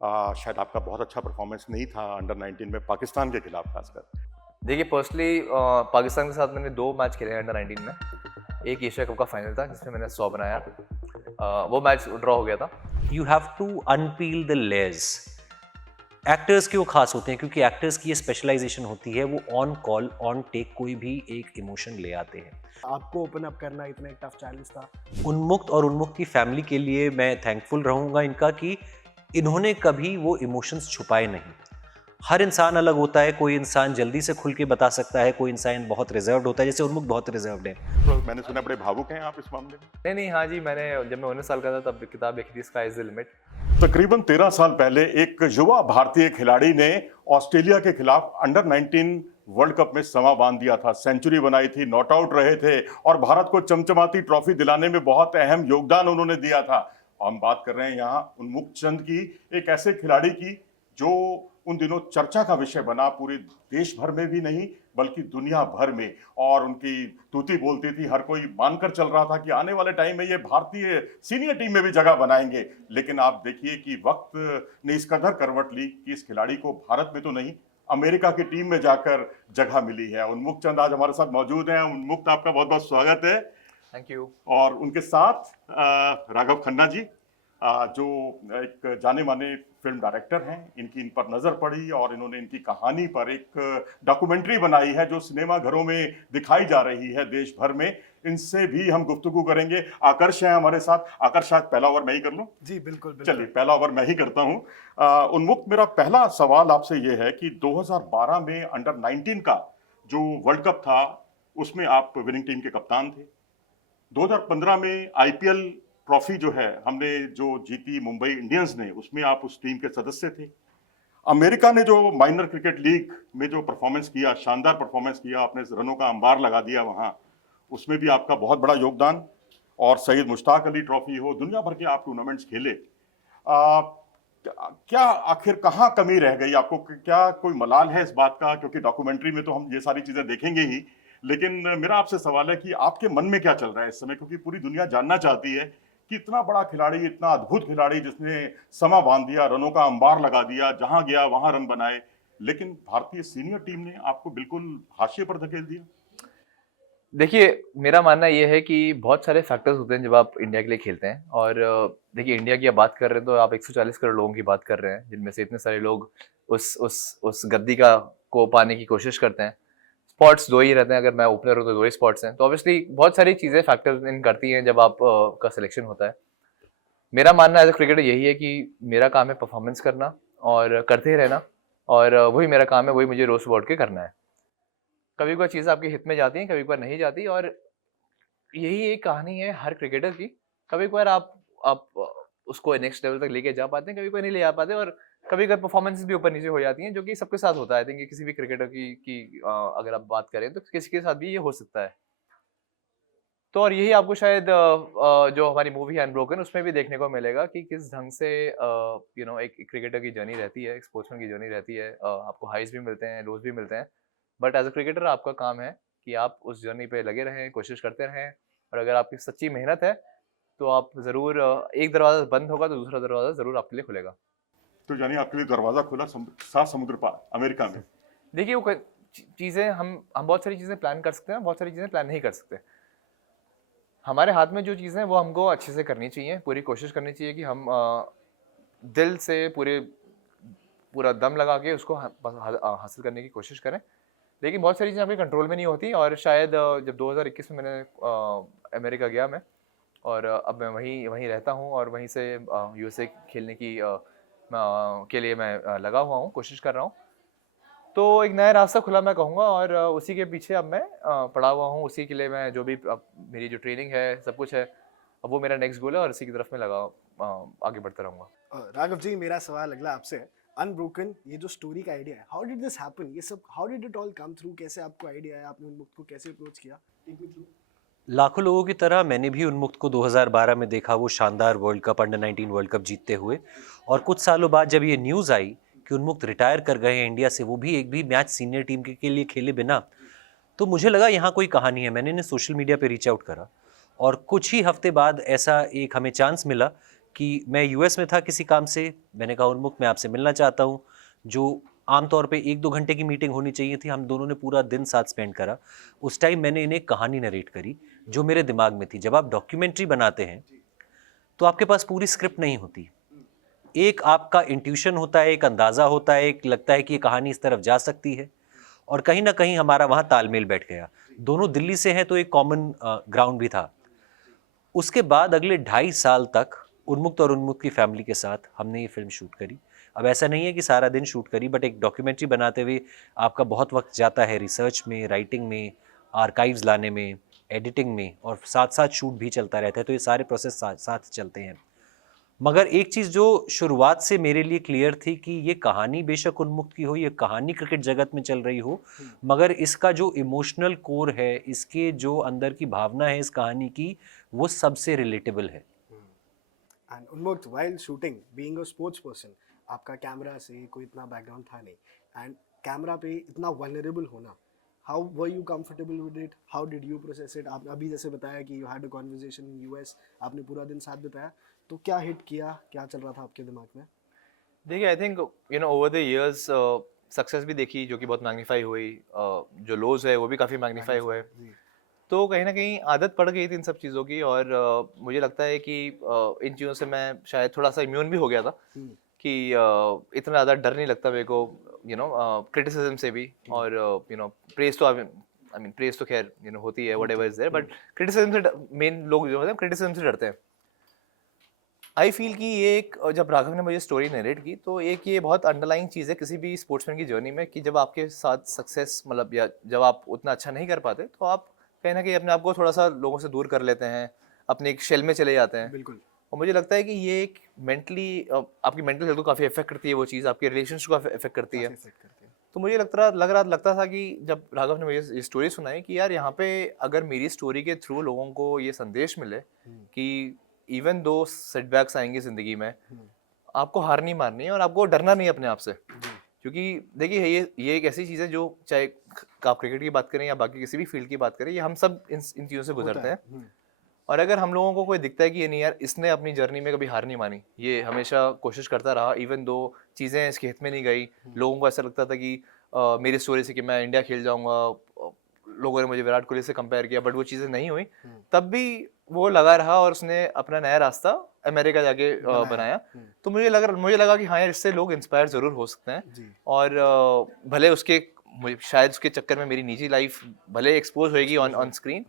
शायद आपका बहुत अच्छा परफॉर्मेंस नहीं था अंडर 19 में पाकिस्तान के खिलाफ खासकर। देखिए पर्सनली पाकिस्तान के साथ मैंने 2 मैच खेले हैं अंडर 19 में। एक एशिया कप का फाइनल था जिसमें मैंने 100 बनाया। वो मैच ड्रॉ हो गया था। You have to unpeel the layers. Actors क्यों खास होते हैं? क्योंकि एक्टर्स की ये स्पेशलाइजेशन होती है, वो ऑन कॉल ऑन टेक कोई भी एक इमोशन ले आते हैं। आपको ओपन अप करना इतना एक टफ चैलेंज था। उन्मुक्त और उन्मुक्त की फैमिली के लिए मैं थैंकफुल रहूंगा इनका कि इन्होंने कभी वो इमोशंस छुपाए नहीं। हर इंसान अलग होता है, कोई इंसान जल्दी से खुल के बता सकता है, कोई इंसान बहुत रिजर्व्ड होता है, जैसे उन्मुक्त बहुत रिजर्व्ड है। तो मैंने सुना बड़े भावुक हैं आप इस मामले में। नहीं, हाँ जी, मैंने जब मैं 19 साल का था तब किताब लिखी थी स्काई इज द लिमिट। तकरीबन 13 साल पहले एक युवा भारतीय खिलाड़ी ने ऑस्ट्रेलिया के खिलाफ अंडर 19 वर्ल्ड कप में समा बांध दिया था, सेंचुरी बनाई थी, नॉट आउट रहे थे और भारत को चमचमाती ट्रॉफी दिलाने में बहुत अहम योगदान उन्होंने दिया था। हम बात कर रहे हैं यहाँ उन्मुक्त चंद की, एक ऐसे खिलाड़ी की जो उन दिनों चर्चा का विषय बना, पूरे देश भर में भी नहीं बल्कि दुनिया भर में, और उनकी तूती बोलती थी, हर कोई मानकर चल रहा था कि आने वाले टाइम में ये भारतीय सीनियर टीम में भी जगह बनाएंगे। लेकिन आप देखिए कि वक्त ने इस कदर करवट ली कि इस खिलाड़ी को भारत में तो नहीं अमेरिका की टीम में जाकर जगह मिली है। उन्मुक्त चंद आज हमारे साथ मौजूद हैं। उन्मुक्त, आपका बहुत बहुत स्वागत है। Thank you. और उनके साथ राघव खन्ना जी, जो एक जाने माने फिल्म डायरेक्टर हैं, इनकी इन पर नजर पड़ी और इन्होंने इनकी कहानी पर एक डॉक्यूमेंट्री बनाई है जो सिनेमा घरों में दिखाई जा रही है देश भर में। इनसे भी हम गुफ्तगू करेंगे। आकर्ष है हमारे साथ। आकर्ष, शायद पहला ओवर मैं ही कर लूं? जी बिल्कुल, चलिए, पहला ओवर मैं ही करता हूं। उन्मुक्त, मेरा पहला सवाल आपसे यह है कि 2012 में अंडर 19 का जो वर्ल्ड कप था उसमें आप विनिंग टीम के कप्तान थे। 2015 में आईपीएल ट्रॉफी जो है हमने जो जीती मुंबई इंडियंस ने, उसमें आप उस टीम के सदस्य थे। अमेरिका ने जो माइनर क्रिकेट लीग में जो परफॉर्मेंस किया, शानदार परफॉर्मेंस किया, आपने रनों का अंबार लगा दिया वहां, उसमें भी आपका बहुत बड़ा योगदान। और सईद मुश्ताक अली ट्रॉफी हो, दुनिया भर के आप टूर्नामेंट्स खेले। क्या आखिर कहाँ कमी रह गई आपको? क्या कोई मलाल है इस बात का? क्योंकि डॉक्यूमेंट्री में तो हम ये सारी चीजें देखेंगे ही, लेकिन मेरा आपसे सवाल है कि आपके मन में क्या चल रहा है इस समय, क्योंकि पूरी दुनिया जानना चाहती है कि इतना बड़ा खिलाड़ी, इतना अद्भुत खिलाड़ी जिसने समा बांध दिया, रनों का अंबार लगा दिया, जहां गया वहां रन बनाए, लेकिन भारतीय सीनियर टीम ने आपको बिल्कुल हाशिए पर धकेल दिया। देखिए, मेरा मानना ये है कि बहुत सारे फैक्टर्स होते हैं जब आप इंडिया के लिए खेलते हैं। और देखिए, इंडिया की आप बात कर रहे हैं तो आप 140 करोड़ लोगों की बात कर रहे हैं, जिनमें से इतने सारे लोग उस गद्दी को पाने की कोशिश करते हैं। स्पॉट्स 2 ही रहते हैं, अगर मैं ओपनर हूँ तो 2 ही स्पॉट्स हैं। तो ऑब्वियसली बहुत सारी चीज़ें फैक्टर्स इन करती हैं जब आप का सिलेक्शन होता है। मेरा मानना एज अ क्रिकेटर यही है कि मेरा काम है परफॉर्मेंस करना और करते ही रहना, और वही मेरा काम है, वही मुझे रोज उठ के करना है। कभी कोई चीज़ आपके हित में जाती है, कभी कभार नहीं जाती, और यही एक कहानी है हर क्रिकेटर की। कभी कभार आप उसको नेक्स्ट लेवल तक लेके जा पाते हैं, कभी कभार नहीं ले जा पाते, और कभी कभार परफॉर्मेंसेस भी ऊपर नीचे हो जाती हैं, जो कि सबके साथ होता है। आई थिंक किसी भी क्रिकेटर की अगर आप बात करें तो किसी के साथ भी ये हो सकता है। तो और यही आपको शायद जो हमारी मूवी है अनब्रोकन, उसमें भी देखने को मिलेगा कि किस ढंग से एक क्रिकेटर की जर्नी रहती है, एक स्पोर्ट्समैन की जर्नी रहती है। आपको हाइज भी मिलते हैं, लोज भी मिलते हैं, बट एज अ क्रिकेटर आपका काम है कि आप उस जर्नी पे लगे रहें, कोशिश करते रहें, और अगर आपकी सच्ची मेहनत है तो आप ज़रूर एक दरवाज़ा बंद होगा तो दूसरा दरवाज़ा ज़रूर आपके लिए खुलेगा। तो यानी आपके लिए दरवाजा खुला 7 समुद्र पार अमेरिका में। देखिए, वो चीज़ें हम बहुत सारी चीज़ें प्लान कर सकते हैं, बहुत सारी चीज़ें प्लान नहीं कर सकते। हमारे हाथ में जो चीज़ें हैं वो हमको अच्छे से करनी चाहिए, पूरी कोशिश करनी चाहिए कि हम दिल से पूरा दम लगा के उसको हासिल करने की कोशिश करें। लेकिन बहुत सारी चीज़ें आपके कंट्रोल में नहीं होती, और शायद जब 2021 में मैंने अमेरिका गया मैं, और अब मैं वहीं रहता हूँ, और वहीं से यूएसए खेलने के लिए मैं लगा हुआ हूँ, कोशिश कर रहा हूँ। तो एक नया रास्ता खुला मैं कहूँगा, और उसी के पीछे अब मैं पड़ा हुआ हूँ। उसी के लिए मैं जो भी मेरी जो ट्रेनिंग है, सब कुछ है, अब वो मेरा नेक्स्ट गोल है, और इसी की तरफ मैं आगे बढ़ता रहूँगा। राघव जी, मेरा सवाल अगला आपसे है। अनब्रोकन, ये जो स्टोरी का आइडिया है, हाउ डिड दिस हैपन? ये सब how did it all come through? कैसे आपको आइडिया आया? आपने उन्मुक्त को कैसे अप्रोच किया? Take me through. लाखों लोगों की तरह मैंने भी उन्मुक्त को 2012 में देखा, वो शानदार world cup, under 19 world cup जीतते हुए। और कुछ सालों बाद जब ये न्यूज़ आई कि उन्मुक्त रिटायर कर गए हैं इंडिया से, वो भी एक भी मैच सीनियर टीम के लिए खेले बिना, तो मुझे लगा यहाँ कोई कहानी है। मैंने इन्हें सोशल मीडिया पे रीच आउट करा, और कुछ ही हफ्ते बाद ऐसा एक हमें चांस मिला कि मैं यूएस में था किसी काम से, मैंने कहा उन्मुक्त मैं आपसे मिलना चाहता हूँ, जो आमतौर पे 1-2 घंटे की मीटिंग होनी चाहिए थी, हम दोनों ने पूरा दिन साथ स्पेंड करा। उस टाइम मैंने इन्हें कहानी नरेट करी जो मेरे दिमाग में थी। जब आप डॉक्यूमेंट्री बनाते हैं तो आपके पास पूरी स्क्रिप्ट नहीं होती, एक आपका इंट्यूशन होता है, एक अंदाज़ा होता है, एक लगता है कि ये कहानी इस तरफ जा सकती है, और कहीं ना कहीं हमारा वहाँ तालमेल बैठ गया। दोनों दिल्ली से हैं तो एक कॉमन ग्राउंड भी था। उसके बाद अगले 2.5 साल तक उन्मुक्त और उन्मुक्त की फैमिली के साथ हमने ये फिल्म शूट करी। अब ऐसा नहीं है कि सारा दिन शूट करी, बट एक डॉक्यूमेंट्री बनाते हुए आपका बहुत वक्त जाता है रिसर्च में, राइटिंग में, आर्काइव्स लाने में, एडिटिंग में, और साथ साथ शूट भी चलता रहता है, तो ये सारे प्रोसेस साथ साथ चलते हैं। मगर एक चीज़ जो शुरुआत से मेरे लिए क्लियर थी कि ये कहानी बेशक उन्मुक्त की हो, ये कहानी क्रिकेट जगत में चल रही हो, मगर इसका जो इमोशनल कोर है, इसके जो अंदर की भावना है इस कहानी की, वो सबसे रिलेटेबल है। एंड उन्मुक्त while shooting being a sports person, आपका कैमरा से कोई इतना बैकग्राउंड था नहीं एंड कैमरा पे इतना वल्नरेबल होना, how were you comfortable with it, how did you process it? आप अभी जैसे बताया कि you had a conversation in US, आपने पूरा दिन साथ बिताया, तो क्या हिट किया, क्या चल रहा था आपके दिमाग में? देखिए, I think over the years success भी देखी जो कि बहुत मैग्नीफाई हुई, जो लोज है वो भी काफ़ी मैग्नीफाई हुए। जी, तो कहीं ना कहीं आदत पड़ गई थी इन सब चीज़ों की, और मुझे लगता है कि इन चीज़ों से मैं शायद थोड़ा सा इम्यून भी हो गया था, कि इतना ज़्यादा डर नहीं लगता मेरे को क्रिटिसिज्म से भी। और प्रेज तो आई मीन प्रेज तो खैर होती है, whatever is there, but criticism से मेन लोग जो होते हैं क्रिटिसिज्म से डरते हैं। आई फील कि ये एक, जब राघव ने मुझे स्टोरी नरेट की, तो एक ये बहुत अंडरलाइंग चीज़ है किसी भी स्पोर्ट्समैन की जर्नी में, कि जब आपके साथ सक्सेस मतलब, या जब आप उतना अच्छा नहीं कर पाते, तो आप कहीं ना कहीं अपने आप को थोड़ा सा लोगों से दूर कर लेते हैं, अपने एक शेल में चले जाते हैं। बिल्कुल। और मुझे लगता है कि ये एक मेंटली आपकी मेंटल हेल्थ को काफ़ी इफेक्ट करती है, वो चीज़ आपके रिलेशनशिप को इफेक्ट करती है। काफी इफेक्ट करती है। तो मुझे लगता था कि जब राघव ने मुझे ये स्टोरी सुनाई, कि यार यहाँ पे अगर मेरी स्टोरी के थ्रू लोगों को ये संदेश मिले कि इवन दो सेटबैक्स आएंगे ज़िंदगी में, आपको हार नहीं मारनी है और आपको डरना नहीं है अपने आप से। क्योंकि देखिए, ये एक ऐसी चीज़ है जो, चाहे आप क्रिकेट की बात करें या बाकी किसी भी फील्ड की बात करें, ये हम सब इन चीज़ों से गुजरते हैं। और अगर हम लोगों को कोई दिखता है कि ये नहीं यार, इसने अपनी जर्नी में कभी हार नहीं मानी, ये हमेशा कोशिश करता रहा, इवन दो चीज़ें इसके हित में नहीं गई, लोगों को ऐसा लगता था कि मेरी स्टोरी से कि मैं इंडिया खेल जाऊंगा, लोगों ने मुझे विराट कोहली से कंपेयर किया, बट वो चीज़ें नहीं हुई, तब भी वो लगा रहा और उसने अपना नया रास्ता अमेरिका जाके बनाया। तो मुझे लगा कि हाँ यार, इससे लोग इंस्पायर ज़रूर हो सकते हैं। और भले शायद उसके चक्कर में मेरी निजी लाइफ भले एक्सपोज होएगी on screen,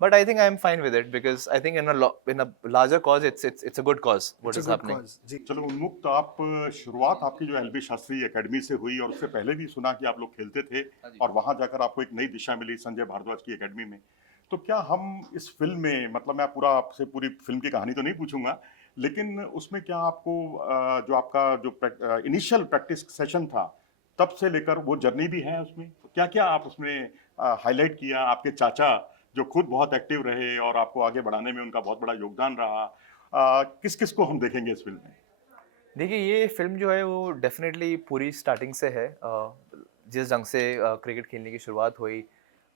but I think I am fine with it, because I think in a larger cause it's a good cause what is happening. जी। चलो उन्मुक्त, आप शुरुआत आपकी जो एलबी शास्त्री एकेडमी से हुई, और उससे पहले भी सुना कि आप लोग खेलते थे, और वहां जाकर आपको एक नई दिशा मिली संजय भारद्वाज की एकेडमी में। तो क्या हम इस फिल्म में, मतलब मैं पूरा आपसे पूरी फिल्म की कहानी तो नहीं पूछूंगा, लेकिन उसमें क्या आपको जो आपका जो इनिशियल प्रैक्टिस सेशन था, तब से लेकर वो जर्नी भी है उसमें, क्या क्या आप उसमें हाईलाइट किया? आपके चाचा जो खुद बहुत एक्टिव रहे और आपको आगे बढ़ाने में उनका बहुत बड़ा योगदान रहा, किस किस को हम देखेंगे इस फिल्म में? देखिए, ये फिल्म जो है वो डेफिनेटली पूरी स्टार्टिंग से है, जिस ढंग से क्रिकेट खेलने की शुरुआत हुई,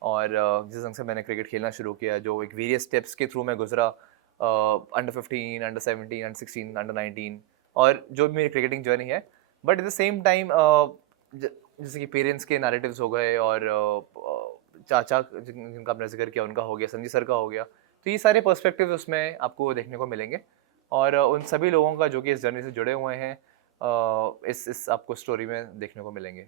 और जिस ढंग से मैंने क्रिकेट खेलना शुरू किया, जो एक वेरियस स्टेप्स के थ्रू मैं गुजरा, अंडर 15, अंडर 17, अंडर 16, अंडर 19, और जो भी मेरी क्रिकेटिंग जर्नी है। But at the same time जैसे कि पेरेंट्स के नैरेटिव्स हो गए, और चाचा जिनका आपने जिक्र किया उनका हो गया, संजय सर का हो गया, तो ये सारे पर्सपेक्टिव उसमें आपको देखने को मिलेंगे। और उन सभी लोगों का जो कि इस जर्नी से जुड़े हुए हैं, इस आपको स्टोरी में देखने को मिलेंगे।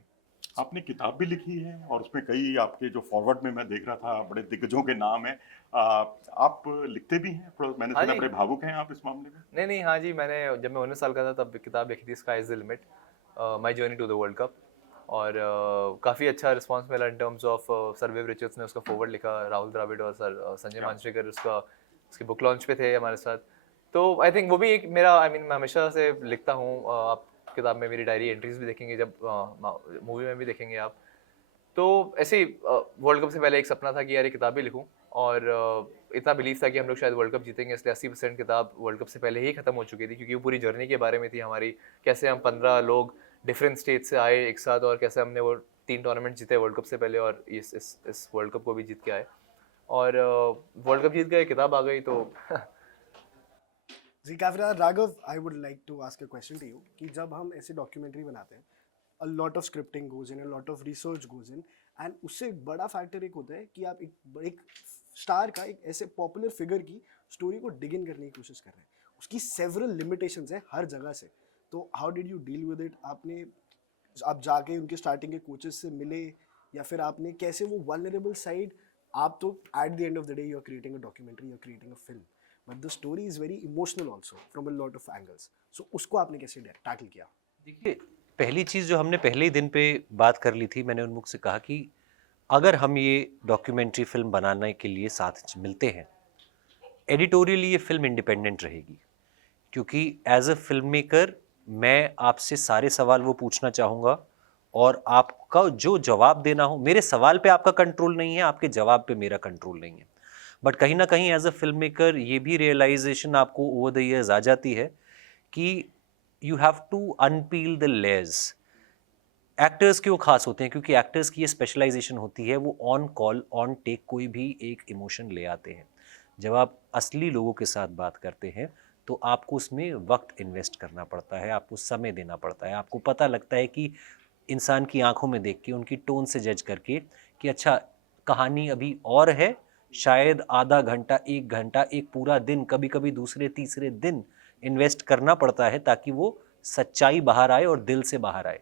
आपने किताब भी लिखी है, और उसमें कई आपके जो फॉरवर्ड में मैं देख रहा था बड़े दिग्गजों के नाम है। आप लिखते भी हैं, मैंने हाँ सुना जी। बड़े भावुक हैं आप इस मामले में। नहीं, हाँ जी, मैंने जब मैं 19 साल का था तब किताब लिखी थी, sky is the limit, my journey to the world cup. और काफ़ी अच्छा रिस्पांस मिला in terms of, sir Viv Richards ने उसका फॉरवर्ड लिखा, राहुल द्रविड़ और सर संजय मांजरेकर उसके बुक लॉन्च पे थे हमारे साथ। तो आई थिंक वो भी एक मेरा, मैं हमेशा से लिखता हूँ। आप किताब में मेरी डायरी एंट्रीज भी देखेंगे, जब मूवी में भी देखेंगे आप। तो ऐसे ही वर्ल्ड कप से पहले एक सपना था कि यार ये किताब भी लिखूं, और इतना बिलीव था कि हम लोग शायद वर्ल्ड कप जीतेंगे, इसलिए 80% किताब वर्ल्ड कप से पहले ही खत्म हो चुकी थी, क्योंकि वो पूरी जर्नी के बारे में थी हमारी, कैसे हम 15 लोग डिफरेंट स्टेट से आए एक साथ, और कैसे हमने वो 3 टूर्नामेंट जीते वर्ल्ड कप से पहले, और इस वर्ल्ड कप को भी जीत के आए, और वर्ल्ड कप जीत गए, किताब आ गई। तो जी काफिला Raghav, I would like to ask a question to you कि जब हम ऐसे डॉक्यूमेंट्री बनाते हैं, a lot of scripting goes in, a lot of research goes in, and उससे एक बड़ा फैक्टर एक होता है कि आप एक स्टार का, एक ऐसे पॉपुलर फिगर की स्टोरी को डिग इन करने की कोशिश कर रहे हैं। उसकी सेवरल लिमिटेशंस है हर जगह से। तो how did you deal with it? आप जाके उनके स्टार्टिंग के कोचेस से मिले, या फिर आपने कैसे वो वल्नरेबल साइड, आप तो at the end of the day you are creating a documentary, you are creating a film, but the story is very emotional also from a lot of angles, so उसको आपने कैसे tackle किया? देखिए, पहली चीज़ जो हमने पहले ही दिन पे बात कर ली थी, मैंने उन्मुख से कहा कि अगर हम ये डॉक्यूमेंट्री फिल्म बनाने के लिए साथ मिलते हैं, एडिटोरियली ये फिल्म इंडिपेंडेंट रहेगी, क्योंकि एज अ फिल्म मेकर मैं आपसे सारे सवाल वो पूछना चाहूँगा और आपका जो जवाब देना हो, मेरे सवाल पे आपका कंट्रोल नहीं है, आपके जवाब पे मेरा कंट्रोल नहीं है। बट कहीं ना कहीं एज अ फिल्म मेकर ये भी रियलाइजेशन आपको ओवर द ईयर्स आ जाती है कि you have to unpeel the layers. Actors क्यों खास होते हैं? क्योंकि एक्टर्स की ये स्पेशलाइजेशन होती है, वो ऑन कॉल ऑन टेक कोई भी एक इमोशन ले आते हैं। जब आप असली लोगों के साथ बात करते हैं तो आपको उसमें वक्त इन्वेस्ट करना पड़ता है, आपको समय देना पड़ता है, आपको पता लगता है कि इंसान की आंखों में देख के, उनकी टोन से जज करके कि अच्छा कहानी अभी और है, शायद आधा घंटा, एक घंटा, एक पूरा दिन, कभी कभी दूसरे तीसरे दिन इन्वेस्ट करना पड़ता है ताकि वो सच्चाई बाहर आए और दिल से बाहर आए।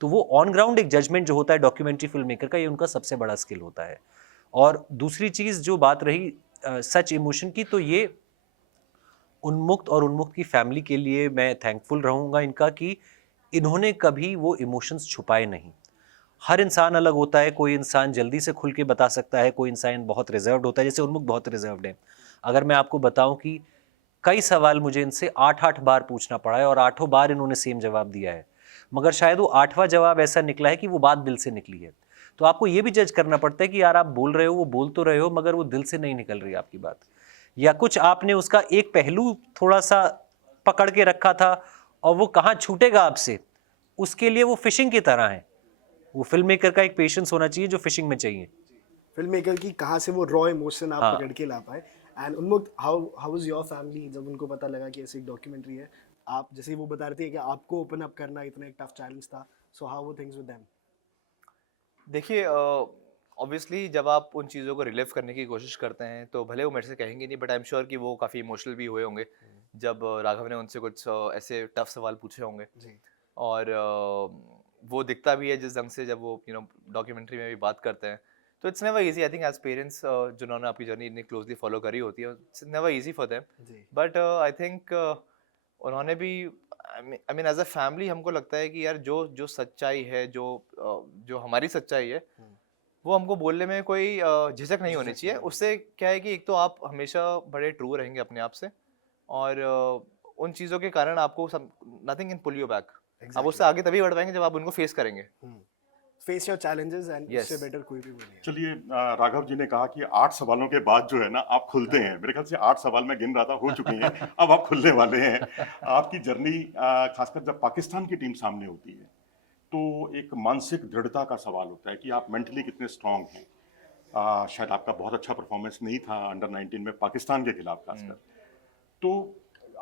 तो वो ऑन ग्राउंड एक जजमेंट जो होता है डॉक्यूमेंट्री फिल्म मेकर का, ये उनका सबसे बड़ा स्किल होता है। और दूसरी चीज़ जो बात रही सच इमोशन की, तो ये उन्मुक्त और उन्मुक्त की फैमिली के लिए मैं थैंकफुल रहूँगा इनका कि इन्होंने कभी वो इमोशंस छुपाए नहीं। हर इंसान अलग होता है, कोई इंसान जल्दी से खुल के बता सकता है, कोई इंसान बहुत रिजर्व्ड होता है, जैसे उन्मुक्त बहुत रिजर्व्ड है। अगर मैं आपको बताऊं कि कई सवाल मुझे इनसे 8-8 बार पूछना पड़ा है और 8 बार इन्होंने सेम जवाब दिया है, मगर शायद वो 8वां जवाब ऐसा निकला है कि वो बात दिल से निकली है। तो आपको ये भी जज करना पड़ता है कि यार आप बोल रहे हो, वो बोल तो रहे हो, मगर वो दिल से नहीं निकल रही आपकी बात, या कुछ आपने उसका एक पहलू थोड़ा सा पकड़ के रखा था और वो कहाँ छूटेगा आपसे, उसके लिए वो फिशिंग की तरह है। वो फिल्म मेकर का एक पेशेंस होना चाहिए जो फिशिंग में चाहिए। फिल्म मेकर की कहाँ से वो रॉ इमोशन आप हाँ। पकड़ के ला पाए। एंड उन्मुक्त, how how was your family जब उनको पता लगा कि ऐसी एक डॉक्यूमेंट्री है? आप जैसे ही वो बता रहे थे कि आपको ओपन अप करना इतना एक टफ चैलेंज था, so how were things with them? देखिए, ऑब्वियसली जब आप उन चीज़ों को रिलीव करने की कोशिश करते हैं तो भले वो मेरे से कहेंगे नहीं, बट आई एम श्योर कि वो काफ़ी इमोशनल भी हुए होंगे जब राघव ने उनसे कुछ ऐसे टफ सवाल पूछे होंगे। जी। और वो दिखता भी है जिस ढंग से जब वो डॉक्यूमेंट्री में भी बात करते हैं। तो it's never easy, I think as parents जिन्होंने आपकी जर्नी इतनी क्लोजली फॉलो करी होती है, it's never easy for them. जी। बट आई थिंक उन्होंने भी, I mean as a family हमको लगता है कि यार जो जो सच्चाई है, जो हमारी सच्चाई है, वो हमको बोलने में कोई झिझक नहीं होनी झिझक चाहिए। नहीं। उससे क्या है कि एक तो आप हमेशा बड़े ट्रू रहेंगे अपने आप से, और उन चीज़ों के कारण आपको nothing can pull you back. आप उससे आगे तभी बढ़ पाएंगे जब आप उनको फेस करेंगे। Face your challenges, and Yes. इससे बेटर कोई भी वो नहीं है। चलिए, राघव जी ने कहा कि 8 सवालों के बाद जो है ना आप खुलते हैं। मेरे ख्याल से 8 सवाल मैं गिन रहा था, हो चुके हैं, अब आप खुलने वाले हैं। आपकी जर्नी, खासकर जब पाकिस्तान की टीम सामने होती है तो एक मानसिक दृढ़ता का सवाल होता है कि आप मेंटली कितने स्ट्रांग हैं। शायद आपका बहुत अच्छा परफॉर्मेंस नहीं था अंडर 19 में पाकिस्तान के खिलाफ खासकर। तो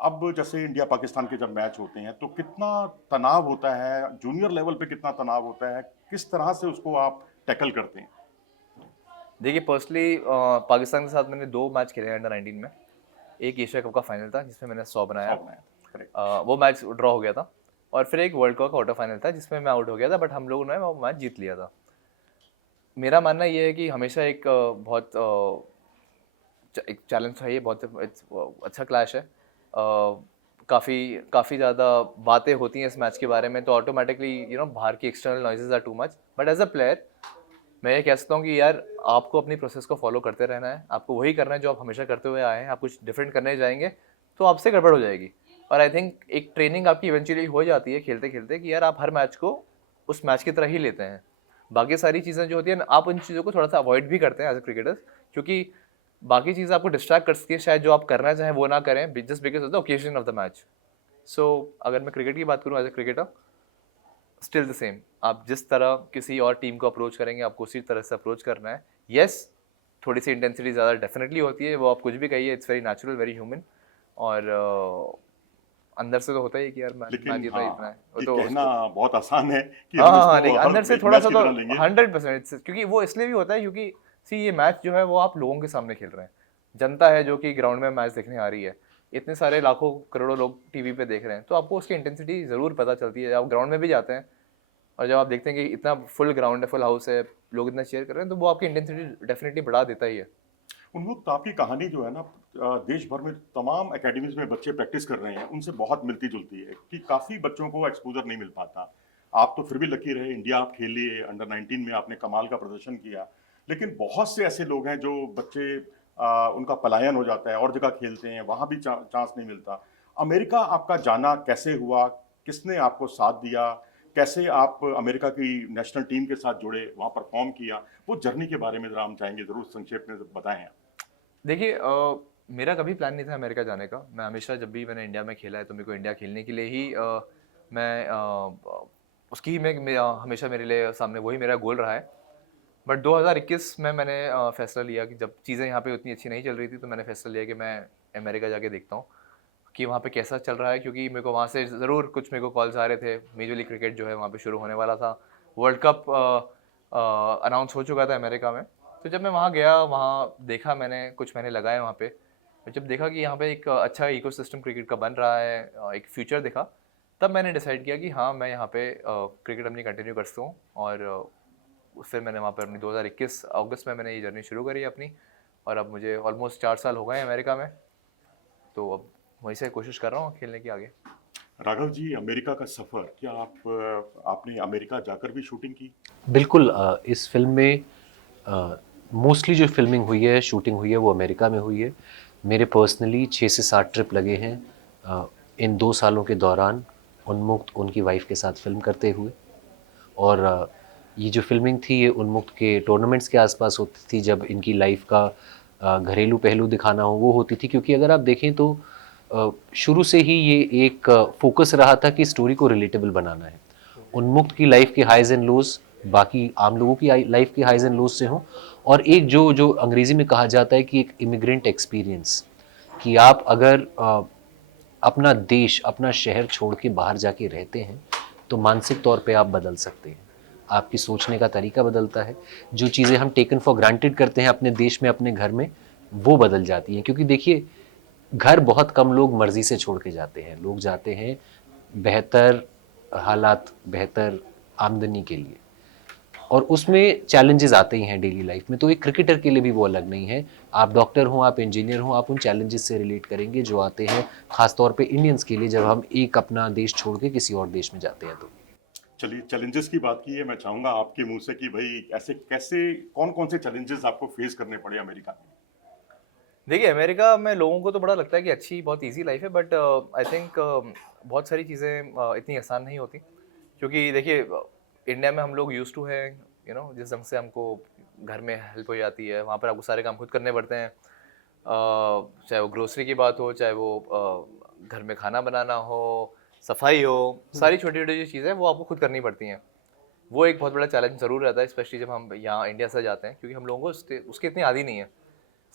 अब जैसे इंडिया पाकिस्तान के जब मैच होते हैं तो कितना तनाव होता है, जूनियर लेवल पे कितना तनाव होता है, किस तरह से उसको आप टैकल करते हैं? देखिए, पर्सनली पाकिस्तान के साथ मैंने 2 मैच खेले अंडर 19 में। एक एशिया कप का फाइनल था जिसमें मैंने 100 बनाया, करेक्ट। वो मैच ड्रॉ हो गया था। और फिर एक वर्ल्ड कप का क्वार्टर फाइनल था जिसमें मैं आउट हो गया था, बट हम लोगों ने वो मैच जीत लिया था। मेरा मानना ये है कि हमेशा एक बहुत एक चैलेंज था ये, बहुत अच्छा क्लैश है। काफ़ी ज़्यादा बातें होती हैं इस मैच के बारे में, तो ऑटोमेटिकली बाहर की external noises are too much. But as a player मैं ये कह सकता हूँ कि यार आपको अपनी प्रोसेस को फॉलो करते रहना है, आपको वही करना है जो आप हमेशा करते हुए आए हैं। आप कुछ डिफरेंट करने जाएंगे तो आपसे गड़बड़ हो जाएगी। और आई थिंक एक ट्रेनिंग आपकी इवेंचुअली हो जाती है खेलते खेलते कि यार आप हर मैच को उस मैच की तरह ही लेते हैं। बाकी सारी चीज़ें जो होती हैं आप उन चीज़ों को थोड़ा सा अवॉइड भी करते हैं एज अ क्रिकेटर्स, क्योंकि बाकी चीज़ें आपको डिस्ट्रैक्ट कर सकती है, शायद जो आप करना चाहें वो ना करें just because of the occasion of the match. So अगर मैं क्रिकेट की बात करूँ as a cricketer, still the same, आप जिस तरह किसी और टीम को अप्रोच करेंगे आपको उसी तरह से अप्रोच करना है। येस, थोड़ी सी इंटेंसिटी ज़्यादा डेफिनेटली होती है, वो आप कुछ भी कहिए, it's very natural, very human. और अंदर से तो होता ही है कि यार मैच लेकिन जीतना हाँ, इतना है वो ये तो कहना बहुत आसान है कि हाँ हम हाँ इसको लेकिन हर अंदर से एक थोड़ा मैच सा की तो तरह लेंगे। 100%, क्योंकि वो इसलिए भी होता है क्योंकि सी ये मैच जो है वो आप लोगों के सामने खेल रहे हैं, जनता है जो कि ग्राउंड में मैच देखने आ रही है, इतने सारे लाखों करोड़ों लोग टीवी पे देख रहे हैं, तो आपको उसकी इंटेंसिटी ज़रूर पता चलती है। आप ग्राउंड में भी जाते हैं और जब आप देखते हैं कि इतना फुल ग्राउंड है, फुल हाउस है, लोग इतना चेयर कर रहे हैं, तो वो आपकी इंटेंसिटी डेफिनेटली बढ़ा देता ही है। उन्मुक्त आपकी कहानी जो है ना, देश भर में तमाम एकेडमीज में बच्चे प्रैक्टिस कर रहे हैं, उनसे बहुत मिलती जुलती है कि काफ़ी बच्चों को एक्सपोजर नहीं मिल पाता। आप तो फिर भी लकी रहे, इंडिया आप खेल लिए, अंडर 19 में आपने कमाल का प्रदर्शन किया। लेकिन बहुत से ऐसे लोग हैं जो बच्चे उनका पलायन हो जाता है और जगह खेलते हैं, वहाँ भी चांस नहीं मिलता। अमेरिका आपका जाना कैसे हुआ? किसने आपको साथ दिया? कैसे आप अमेरिका की नेशनल टीम के साथ जुड़े, वहाँ परफॉर्म किया? वो जर्नी के बारे में ज़रा हम चाहेंगे, ज़रूर संक्षेप में बताएं आप। देखिए मेरा कभी प्लान नहीं था अमेरिका जाने का। मैं हमेशा जब भी मैंने इंडिया में खेला है तो मेरे को इंडिया खेलने के लिए ही मैं उसकी ही हमेशा मेरे लिए सामने वही मेरा गोल रहा है। बट 2021 में मैंने फैसला लिया कि जब चीज़ें यहाँ पे उतनी अच्छी नहीं चल रही थी, तो मैंने फैसला लिया कि मैं अमेरिका जाके देखता हूँ कि वहाँ पे कैसा चल रहा है, क्योंकि मेरे को वहाँ से ज़रूर कुछ मेरे को कॉल्स आ रहे थे। मेजर लीग क्रिकेट जो है वहाँ पे शुरू होने वाला था, वर्ल्ड कप अनाउंस हो चुका था अमेरिका में। तो जब मैं वहाँ गया, वहाँ देखा, मैंने कुछ महीने लगाए वहाँ पे, और जब देखा कि यहाँ पे एक अच्छा इकोसिस्टम क्रिकेट का बन रहा है, एक फ्यूचर देखा, तब मैंने डिसाइड किया कि हाँ मैं यहाँ पे क्रिकेट अपनी कंटिन्यू कर सकता हूँ। और फिर मैंने वहाँ पर अपनी 2021 अगस्त में मैंने ये जर्नी शुरू करी अपनी, और अब मुझे ऑलमोस्ट 4 साल हो गए हैं अमेरिका में, तो अब वहीं से कोशिश कर रहा हूँ खेलने की आगे। राघव जी, अमेरिका का सफ़र, क्या आपने अमेरिका जाकर भी शूटिंग की? बिल्कुल, इस फिल्म में मोस्टली जो फिल्मिंग हुई है, शूटिंग हुई है, वो अमेरिका में हुई है। मेरे पर्सनली 6 से 7 ट्रिप लगे हैं इन 2 सालों के दौरान, उन्मुक्त उनकी वाइफ के साथ फिल्म करते हुए। और ये जो फिल्मिंग थी ये उन्मुक्त के टूर्नामेंट्स के आसपास होती थी, जब इनकी लाइफ का घरेलू पहलू दिखाना हो वो होती थी। क्योंकि अगर आप देखें तो शुरू से ही ये एक फोकस रहा था कि स्टोरी को रिलेटेबल बनाना है। उन्मुक्त की लाइफ के हाइज एंड लोज बाकी आम लोगों की लाइफ के हाइज एंड लोज से हों, और एक जो जो अंग्रेजी में कहा जाता है कि एक इमिग्रेंट एक्सपीरियंस, कि आप अगर अपना देश, अपना शहर छोड़ के बाहर जाके रहते हैं तो मानसिक तौर पे आप बदल सकते हैं, आपकी सोचने का तरीका बदलता है। जो चीज़ें हम टेकन फॉर ग्रांटेड करते हैं अपने देश में, अपने घर में, वो बदल जाती हैं। क्योंकि देखिए, घर बहुत कम लोग मर्जी से छोड़ के जाते हैं, लोग जाते हैं बेहतर हालात, बेहतर आमदनी के लिए, और उसमें चैलेंजेस आते ही हैं डेली लाइफ में। तो एक क्रिकेटर के लिए भी वो अलग नहीं है। आप डॉक्टर हों, आप इंजीनियर हों, आप उन चैलेंजेस से रिलेट करेंगे जो आते हैं, खासतौर पे इंडियंस के लिए, जब हम एक अपना देश छोड़ के किसी और देश में जाते हैं। तो चलिए, चैलेंजेस की बात की है, मैं चाहूँगा आपके मुँह से कि भई ऐसे कैसे, कौन-कौन से चैलेंजेस आपको फेस करने पड़े अमेरिका में? देखिए अमेरिका में लोगों को तो बड़ा लगता है कि अच्छी, बहुत इजी लाइफ है, बट आई थिंक बहुत सारी चीज़ें इतनी आसान नहीं होती। क्योंकि देखिए इंडिया में हम लोग यूज टू है, जिस ढंग से हमको घर में हेल्प हो जाती है, वहाँ पर आपको सारे काम खुद करने पड़ते हैं। चाहे वो ग्रोसरी की बात हो, चाहे वो घर में खाना बनाना हो, सफाई हो, सारी छोटी छोटी जो चीज़ें वो आपको खुद करनी पड़ती हैं। वो एक बहुत बड़ा चैलेंज ज़रूर रहता है, स्पेशली जब हम यहाँ इंडिया से जाते हैं, क्योंकि हम लोगों को उसकी इतनी आदी नहीं है।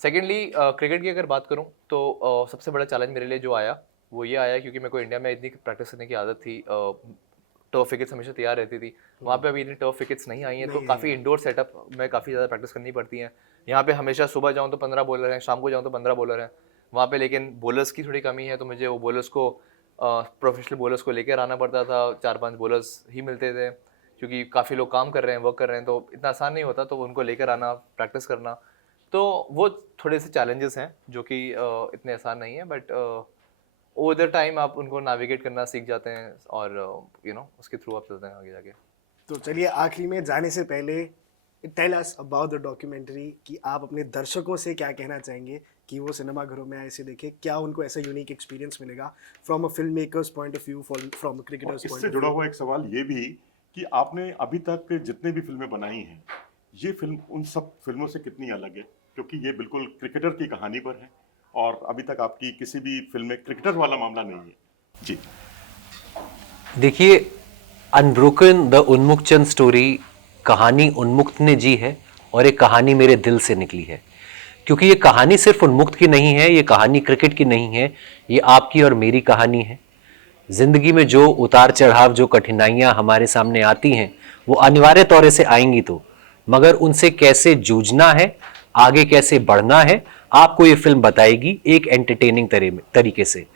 सेकेंडली क्रिकेट की अगर बात करूं तो सबसे बड़ा चैलेंज मेरे लिए जो आया वो ये आया, क्योंकि मेरे को इंडिया में इतनी प्रैक्टिस करने की आदत थी, टर्फ विकेट्स हमेशा तैयार रहती थी। वहाँ पे अभी इतनी टर्फ विकेट्स नहीं आई हैं, तो काफ़ी इंडोर सेटअप में काफ़ी ज़्यादा प्रैक्टिस करनी पड़ती है। यहाँ पे हमेशा सुबह जाऊँ तो 15 बॉलर हैं, शाम को जाऊँ तो 15 बॉलर हैं वहाँ पे, लेकिन बॉलर्स की थोड़ी कमी है, तो मुझे वो बॉलर्स को, प्रोफेशनल बॉलर्स को लेकर आना पड़ता था। 4-5 बॉलर्स ही मिलते थे, क्योंकि काफ़ी लोग काम कर रहे हैं, वर्क कर रहे हैं, तो इतना आसान नहीं होता, तो उनको लेकर आना, प्रैक्टिस करना, तो वो थोड़े से चैलेंजेस हैं जो कि इतने आसान नहीं है। बट ओवर द टाइम आप उनको नेविगेट करना सीख जाते हैं, और उसके थ्रू आप चलते हैं आगे जाके। तो चलिए, आखिरी में जाने से पहले tell us about the documentary, कि आप अपने दर्शकों से क्या कहना चाहेंगे कि वो सिनेमा घरों में ऐसे देखें, क्या उनको ऐसा यूनिक एक्सपीरियंस मिलेगा from a film makers point of view, from a cricketers point इससे ऑफ जुड़ा व्यू? हुआ एक सवाल ये भी कि आपने अभी तक जितने भी फिल्में बनाई हैं, ये फिल्म उन सब फिल्मों से कितनी अलग है? क्योंकि ये बिल्कुल क्रिकेटर की कहानी पर है, और अभी तक आपकी किसी भी फिल्म में क्रिकेटर वाला मामला नहीं है। जी देखिए, अनब्रोकन द उन्मुक्त चंद स्टोरी, कहानी उन्मुक्त ने जी है, और एक कहानी मेरे दिल से निकली है। क्योंकि ये कहानी सिर्फ उन्मुक्त की नहीं है, ये कहानी क्रिकेट की नहीं है, ये आपकी और मेरी कहानी है। जिंदगी में जो उतार चढ़ाव, जो कठिनाइयां हमारे सामने आती हैं, वो अनिवार्य तौर से आएंगी तो, मगर उनसे कैसे जूझना है, आगे कैसे बढ़ना है, आपको ये फिल्म बताएगी एक एंटरटेनिंग तरीके से।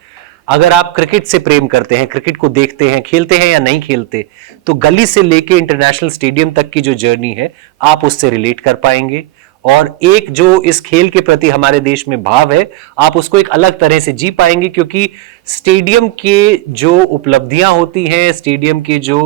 अगर आप क्रिकेट से प्रेम करते हैं, क्रिकेट को देखते हैं, खेलते हैं या नहीं खेलते, तो गली से लेके इंटरनेशनल स्टेडियम तक की जो जर्नी है, आप उससे रिलेट कर पाएंगे। और एक जो इस खेल के प्रति हमारे देश में भाव है, आप उसको एक अलग तरह से जी पाएंगे, क्योंकि स्टेडियम के जो उपलब्धियां होती हैं, स्टेडियम के जो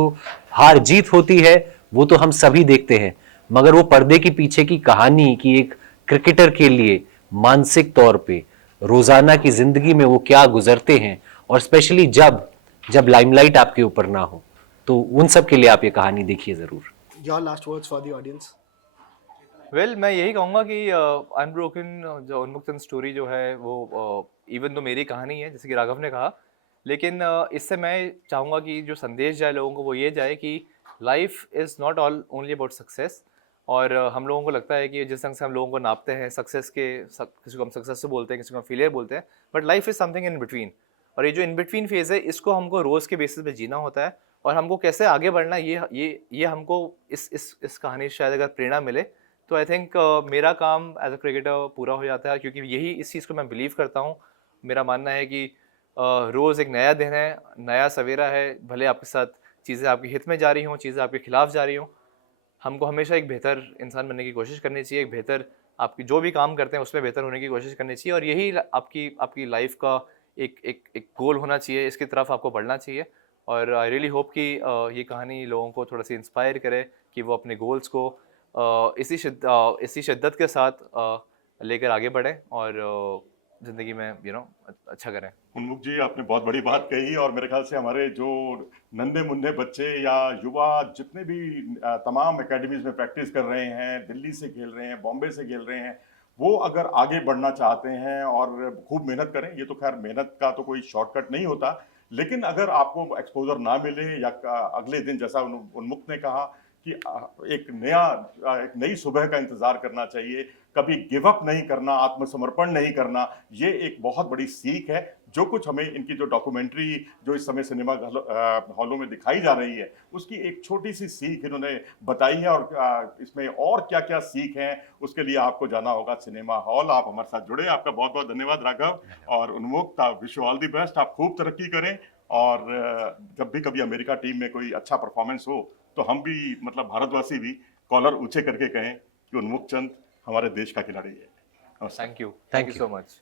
हार जीत होती है, वो तो हम सभी देखते हैं, मगर वो पर्दे के पीछे की कहानी कि एक क्रिकेटर के लिए मानसिक तौर पे रोजाना की जिंदगी में वो क्या गुजरते हैं, और स्पेशली जब लाइमलाइट आपके ऊपर ना हो, तो उन सब के लिए आप ये कहानी देखिए जरूर। Your last words for the audience. Well मैं यही कहूँगा कि अनब्रोकन जो उन्मुक्त स्टोरी जो है वो इवन तो मेरी कहानी है जैसे कि राघव ने कहा, लेकिन इससे मैं चाहूँगा कि जो संदेश जाए लोगों को वो ये जाए कि life is not all only about success. और हम लोगों को लगता है कि जिस ढंग से हम लोगों को नापते हैं सक्सेस के, किसी को हम सक्सेस बोलते हैं, किसी को हम फेलियर बोलते हैं, but life is something in between. और ये जो इन बिटवीन फेज़ है इसको हमको रोज़ के बेसिस पे जीना होता है, और हमको कैसे आगे बढ़ना है ये हमको इस कहानी से शायद अगर प्रेरणा मिले तो आई थिंक मेरा काम एज अ क्रिकेटर पूरा हो जाता है, क्योंकि यही इस चीज़ को मैं बिलीव करता हूँ। मेरा मानना है कि रोज़ एक नया दिन है, नया सवेरा है, भले आपके साथ चीज़ें आपके हित में जा रही हों, चीज़ें आपके खिलाफ जा रही हों, हमको हमेशा एक बेहतर इंसान बनने की कोशिश करनी चाहिए, एक बेहतर आपकी जो भी काम करते हैं उसमें बेहतर होने की कोशिश करनी चाहिए, और यही आपकी लाइफ का एक गोल होना चाहिए, इसकी तरफ आपको बढ़ना चाहिए। और आई रियली होप कि ये कहानी लोगों को थोड़ा सा इंस्पायर करे कि वो अपने गोल्स को इसी शिद्दत के साथ लेकर आगे बढ़ें और ज़िंदगी में अच्छा करें। उन्मुक्त जी, आपने बहुत बड़ी बात कही, और मेरे ख्याल से हमारे जो नन्हे मुन्ने बच्चे या युवा जितने भी तमाम एकेडमीज में प्रैक्टिस कर रहे हैं, दिल्ली से खेल रहे हैं, बॉम्बे से खेल रहे हैं, वो अगर आगे बढ़ना चाहते हैं और खूब मेहनत करें, ये तो खैर मेहनत का तो कोई शॉर्टकट नहीं होता, लेकिन अगर आपको एक्सपोजर ना मिले या अगले दिन जैसा उन्मुक्त ने कहा कि एक नई सुबह का इंतजार करना चाहिए, कभी गिव अप नहीं करना, आत्मसमर्पण नहीं करना, ये एक बहुत बड़ी सीख है। जो कुछ हमें इनकी जो डॉक्यूमेंट्री जो इस समय सिनेमा हॉलों में दिखाई जा रही है, उसकी एक छोटी सी सीख इन्होंने बताई है, और इसमें और क्या क्या सीख है उसके लिए आपको जाना होगा सिनेमा हॉल। आप हमारे साथ जुड़े, आपका बहुत बहुत धन्यवाद राघव और उन्मुक्त। Wish you all the best, आप खूब तरक्की करें, और जब भी कभी अमेरिका टीम में कोई अच्छा परफॉर्मेंस हो तो हम भी मतलब भारतवासी भी कॉलर ऊंचे करके कहें कि उन्मुक्त चंद हमारे देश का खिलाड़ी है। Thank you so much.